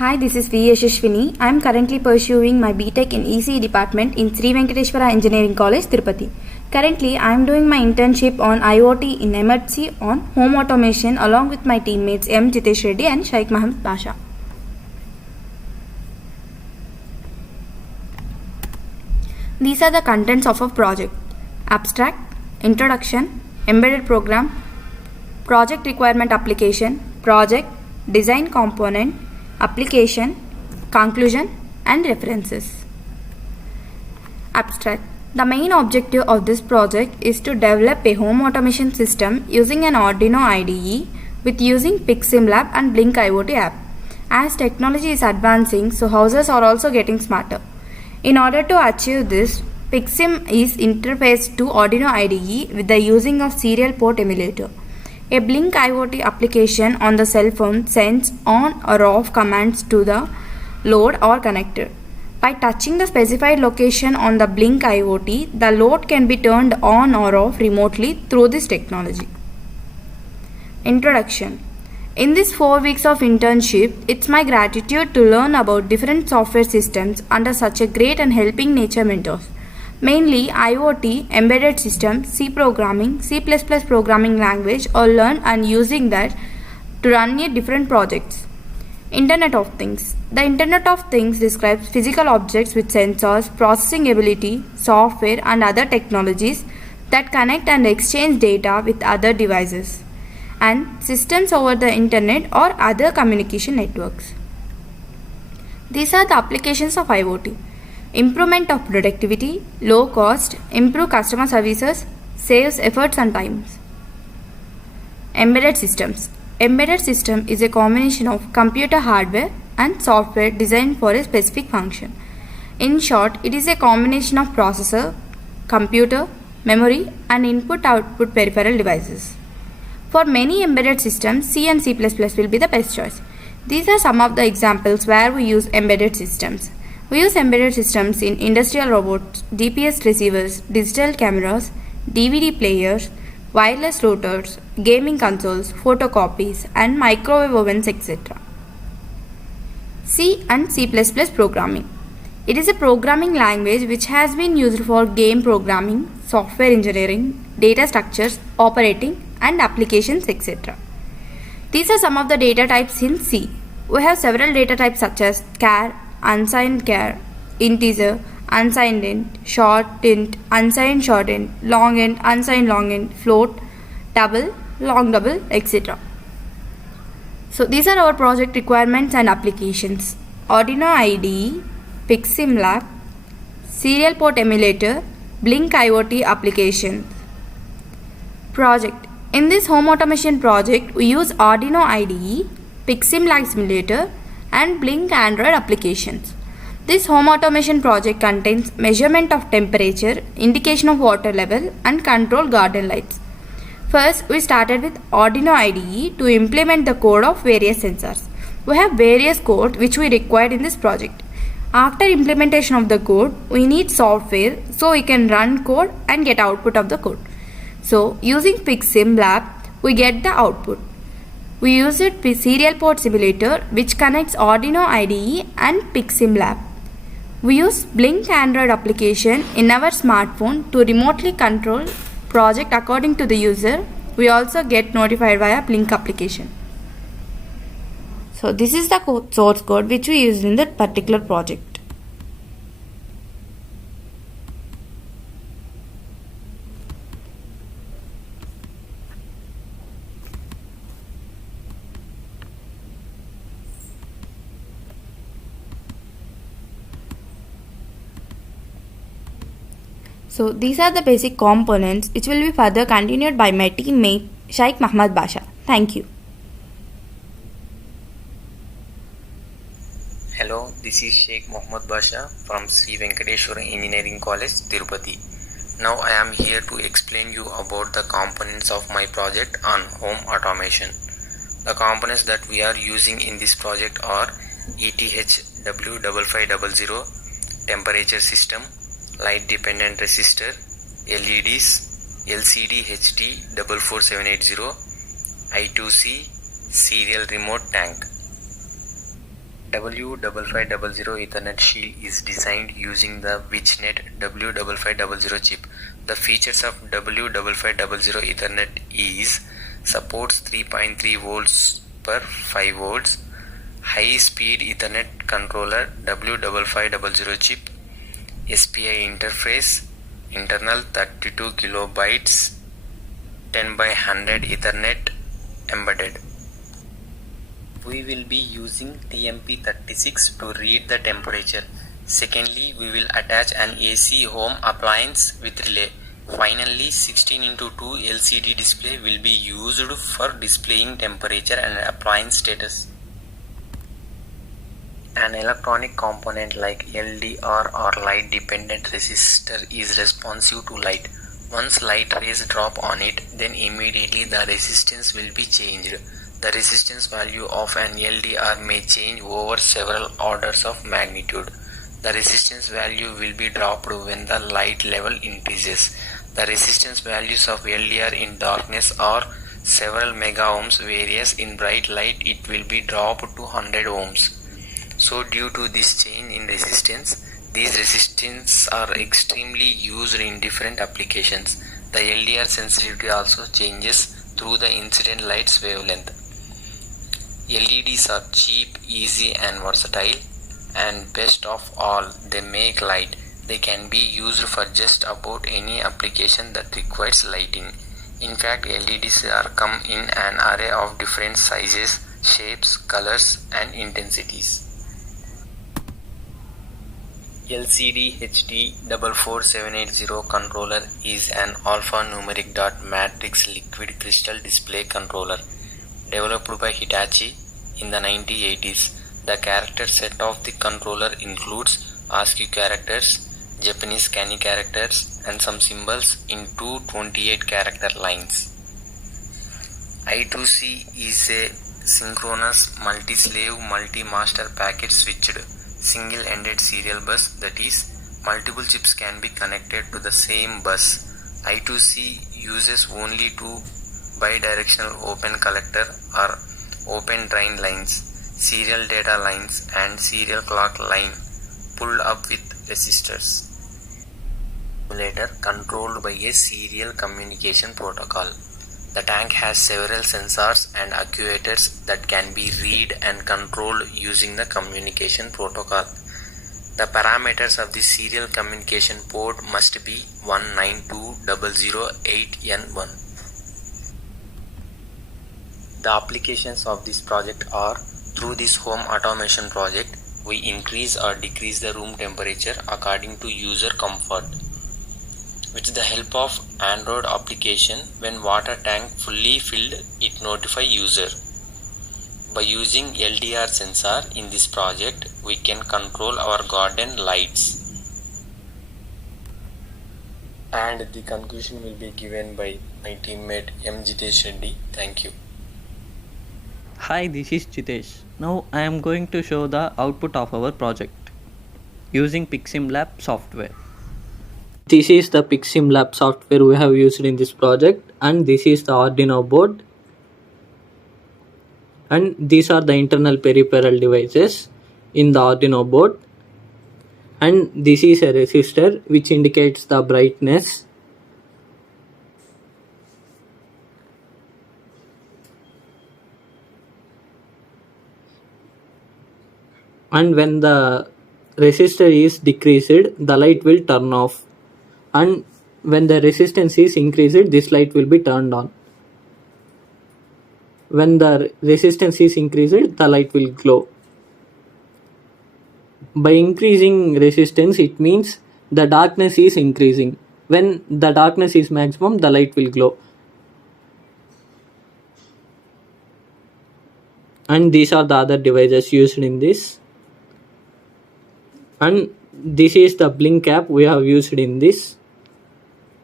Hi, this is V. Yashashwini. I am currently pursuing my BTech in ECE department in Sri Venkateshwara Engineering College, Tirupati. Currently, I am doing my internship on IOT in Emertxe on home automation along with my teammates M. Jitesh Reddy and Sheikh Mohammed Pasha. These are the contents of a project: abstract, introduction, embedded program, project requirement application, project, design component, application, conclusion, and references. Abstract. The main objective of this project is to develop a home automation system using an Arduino IDE with using PixSimLab and Blink IoT app. As technology is advancing, so houses are also getting smarter. In order to achieve this, PixSim is interfaced to Arduino IDE with the using of serial port emulator. A Blink IoT application on the cell phone sends on or off commands to the load or connector. By touching the specified location on the Blink IoT, the load can be turned on or off remotely through this technology. Introduction. In these 4 weeks of internship, it's my gratitude to learn about different software systems under such a great and helping nature mentors. Mainly IoT, embedded systems, C programming, C++ programming language are learned and using that to run different projects. Internet of Things. The Internet of Things describes physical objects with sensors, processing ability, software and other technologies that connect and exchange data with other devices and systems over the internet or other communication networks. These are the applications of IoT. Improvement of productivity, low cost, improve customer services, saves efforts and times. Embedded systems. Embedded system is a combination of computer hardware and software designed for a specific function. In short, it is a combination of processor, computer, memory and input-output peripheral devices. For many embedded systems, C and C++ will be the best choice. These are some of the examples where we use embedded systems. We use embedded systems in industrial robots, GPS receivers, digital cameras, DVD players, wireless routers, gaming consoles, photocopies, and microwave ovens, etc. C and C++ programming. It is a programming language which has been used for game programming, software engineering, data structures, operating, and applications, etc. These are some of the data types in C. We have several data types such as char, unsigned char, integer, unsigned int, short int, unsigned short int, long int, unsigned long int, float, double, long double, etc. So these are our project requirements and applications: Arduino IDE, PixSimLab, serial port emulator, Blink IoT application. Project. In this home automation project, we use Arduino IDE, PixSimLab simulator and Blink Android applications. This home automation project contains measurement of temperature, indication of water level and control garden lights. First, we started with Arduino IDE to implement the code of various sensors. We have various code which we required in this project. After implementation of the code, we need software so we can run code and get output of the code. So, using PixSimLab, we get the output. We used serial port simulator which connects Arduino IDE and PixSimLab. We use Blink Android application in our smartphone to remotely control project according to the user. We also get notified via Blink application. So this is the source code which we used in that particular project. So these are the basic components which will be further continued by my teammate Sheikh Mohammed Pasha. Thank you. Hello, this is Sheikh Mohammed Pasha from Sri Venkateshwara Engineering College, Tirupati. Now I am here to explain you about the components of my project on home automation. The components that we are using in this project are ETH W5500 temperature system, light dependent resistor, LEDs, LCD HT 44780, I2C serial remote tank. W5500 Ethernet shield is designed using the WitchNet W5500 chip. The features of W5500 Ethernet is supports 3.3 volts per 5 volts, high speed Ethernet controller W5500 chip, SPI interface, internal 32 kilobytes, 10 by 100 Ethernet embedded. We will be using TMP36 to read the temperature. Secondly, we will attach an AC home appliance with relay. Finally, 16x2 LCD display will be used for displaying temperature and appliance status. An electronic component like LDR or light dependent resistor is responsive to light. Once light rays drop on it, then immediately the resistance will be changed. The resistance value of an LDR may change over several orders of magnitude. The resistance value will be dropped when the light level increases. The resistance values of LDR in darkness are several mega ohms, whereas in bright light it will be dropped to 100 ohms. So due to this change in resistance, these resistances are extremely used in different applications. The LDR sensitivity also changes through the incident light's wavelength. LEDs are cheap, easy and versatile, and best of all, they make light. They can be used for just about any application that requires lighting. In fact, LEDs are come in an array of different sizes, shapes, colors and intensities. LCD HD 44780 controller is an alphanumeric dot matrix liquid crystal display controller developed by Hitachi in the 1980s. The character set of the controller includes ASCII characters, Japanese kanji characters and some symbols in two 28-character lines. I2C is a synchronous multi-slave multi-master packet switched single-ended serial bus, that is, multiple chips can be connected to the same bus. I2C uses only two bidirectional open collector or open drain lines, serial data lines and serial clock line pulled up with resistors. Later controlled by a serial communication protocol. The tank has several sensors and actuators that can be read and controlled using the communication protocol. The parameters of the serial communication port must be 192.008N1. The applications of this project are: through this home automation project, we increase or decrease the room temperature according to user comfort. With the help of Android application, when water tank fully filled, it notify user. By using LDR sensor in this project, we can control our garden lights. And the conclusion will be given by my teammate M. Jitesh Reddy. Thank you. Hi, this is Jitesh. Now I am going to show the output of our project using PiximLab software. This is the PiximLab software we have used in this project, and this is the Arduino board, and these are the internal peripheral devices in the Arduino board, and this is a resistor which indicates the brightness, and when the resistor is decreased, the light will turn off, and when the resistance is increased, this light will be turned on. When the resistance is increased, the light will glow. By increasing resistance, it means the darkness is increasing. When the darkness is maximum, the light will glow. And these are the other devices used in this. And this is the blink app we have used in this.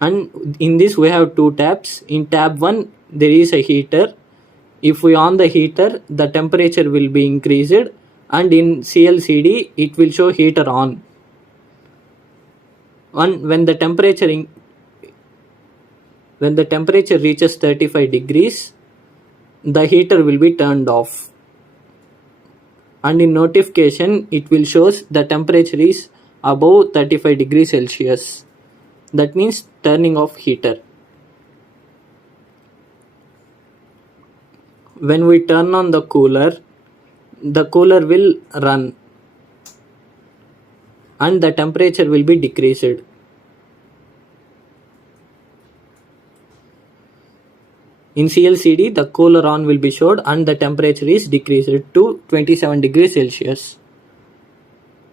And in this we have two tabs. In tab 1 there is a heater. If we on the heater, the temperature will be increased, and in CLCD it will show heater on. And when the temperature reaches 35 degrees, the heater will be turned off. and in notification it will shows the temperature is above 35 degrees Celsius. That means turning off heater. When we turn on the cooler will run and the temperature will be decreased. In CLCD, the cooler on will be showed and the temperature is decreased to 27 degrees Celsius.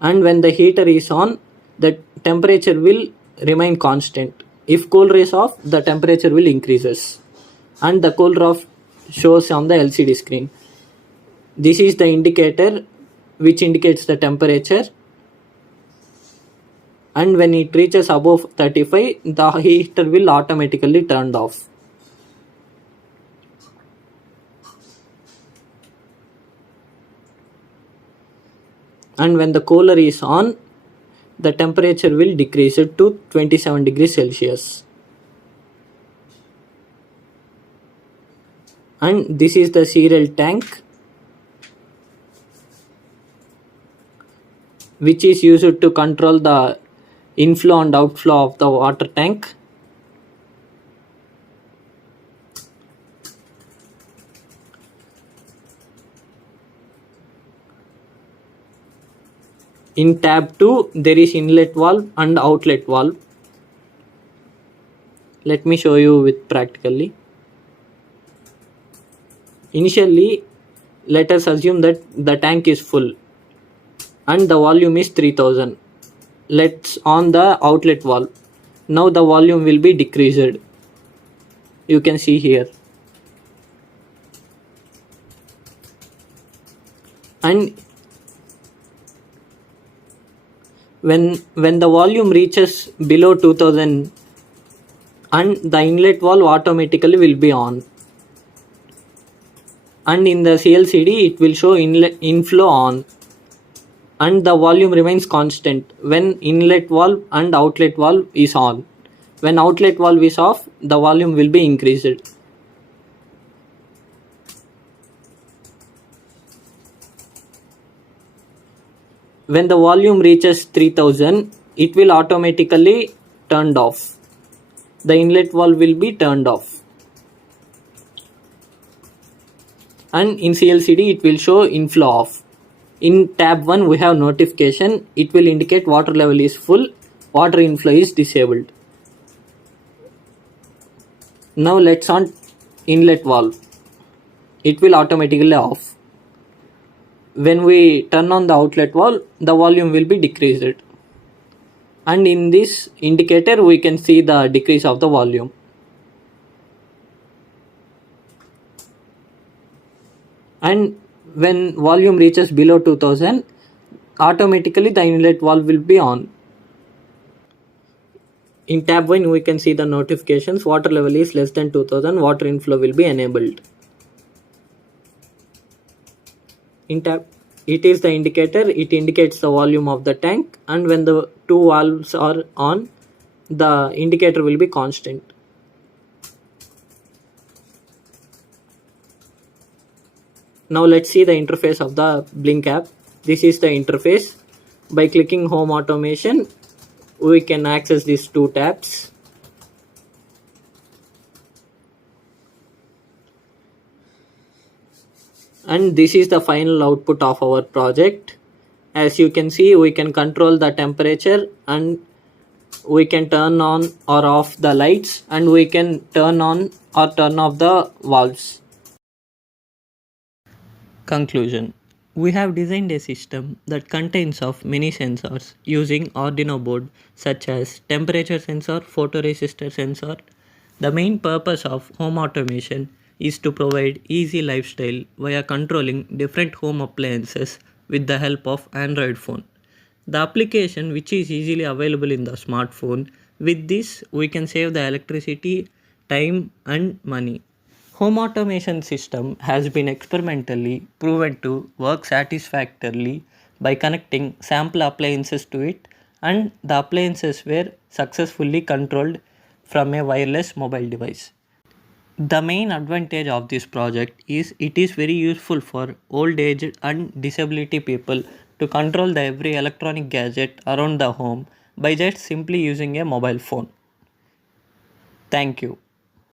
And when the heater is on, the temperature will remain constant. If cooler is off, the temperature will increases. And the cooler off shows on the LCD screen. This is the indicator which indicates the temperature. And when it reaches above 35, the heater will automatically turn off. And when the cooler is on, the temperature will decrease it to 27 degrees Celsius. And this is the serial tank which is used to control the inflow and outflow of the water tank. In tab 2, there is inlet valve and outlet valve. Let me show you with practically. Initially, let us assume that the tank is full and the volume is 3000. Let's on the outlet valve. Now the volume will be decreased. You can see here. And when the volume reaches below 2000 and the inlet valve automatically will be on. And in the CLCD it will show inflow on and the volume remains constant when inlet valve and outlet valve is on. When outlet valve is off, the volume will be increased. When the volume reaches 3000, it will automatically turned off. The inlet valve will be turned off. And in CLCD it will show inflow off. In tab 1 we have notification. It will indicate water level is full, water inflow is disabled. Now let's on inlet valve. It will automatically off. When we turn on the outlet valve, the volume will be decreased. And in this indicator we can see the decrease of the volume. And when volume reaches below 2000, automatically the inlet valve will be on. In tab 1 we can see the notifications. Water level is less than 2000, water inflow will be enabled. In tab, it is the indicator. It indicates the volume of the tank, and when the two valves are on, the indicator will be constant. Now let's see the interface of the Blink app. This is the interface. By clicking Home Automation, we can access these two tabs. And this is the final output of our project. As you can see, we can control the temperature and we can turn on or off the lights, and we can turn on or turn off the valves. Conclusion. We have designed a system that contains of many sensors using Arduino board such as temperature sensor, photoresistor sensor. The main purpose of home automation is to provide easy lifestyle via controlling different home appliances with the help of Android phone. The application which is easily available in the smartphone. With this we can save the electricity, time and money. Home automation system has been experimentally proven to work satisfactorily by connecting sample appliances to it, and the appliances were successfully controlled from a wireless mobile device. The main advantage of this project is it is very useful for old aged and disability people to control the every electronic gadget around the home by just simply using a mobile phone. Thank you.